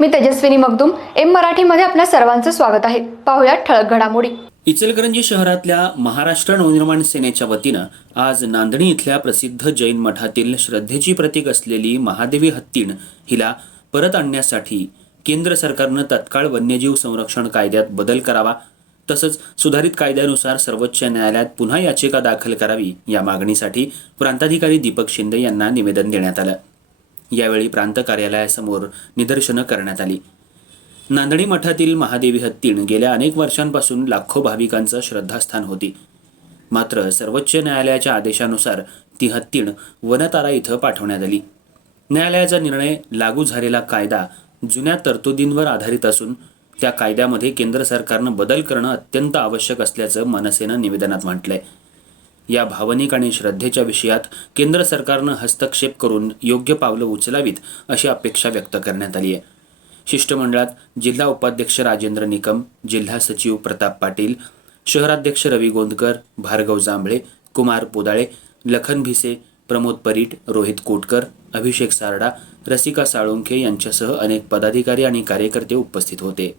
मी Tejaswini Magdum M मराठीमध्ये आपल्या सर्वांचं स्वागत आहे. पाहुयात ठळक घडामोडी. इचलकरंजी शहरातल्या महाराष्ट्र नवनिर्माण सेनेच्या वतीनं आज नांदणी इथल्या प्रसिद्ध जैन मठातील श्रद्धेची प्रतीक असलेली महादेवी हत्तीण हिला परत आणण्यासाठी केंद्र सरकारनं तत्काळ वन्यजीव संरक्षण कायद्यात बदल करावा तसंच सुधारित कायद्यानुसार सर्वोच्च न्यायालयात पुन्हा याचिका दाखल करावी या मागणीसाठी प्रांताधिकारी दीपक शिंदे यांना निवेदन देण्यात आलं. यावेळी प्रांत कार्यालयासमोर निदर्शनं करण्यात आली. नांदणी मठातील महादेवी हत्तीण गेल्या अनेक वर्षांपासून लाखो भाविकांचं श्रद्धास्थान होती. मात्र सर्वोच्च न्यायालयाच्या आदेशानुसार ती हत्तीण वनतारा इथं पाठवण्यात आली. न्यायालयाचा निर्णय लागू झालेला कायदा जुन्या तरतुदींवर आधारित असून त्या कायद्यामध्ये केंद्र सरकारनं बदल करणं अत्यंत आवश्यक असल्याचं मनसेनं निवेदनात म्हटलंय. या भावनिक आणि श्रद्धेच्या विषयात केंद्र सरकारनं हस्तक्षेप करून योग्य पावलं उचलावीत अशी अपेक्षा व्यक्त करण्यात आली आहे. शिष्टमंडळात जिल्हा उपाध्यक्ष राजेंद्र निकम जिल्हा सचिव प्रताप पाटील शहराध्यक्ष रवी गोंदकर भार्गव जांभळे कुमार पोदाळे लखन भिसे प्रमोद परीट रोहित कोटकर अभिषेक सारडा रसिका साळुंखे यांच्यासह अनेक पदाधिकारी आणि कार्यकर्ते उपस्थित होते.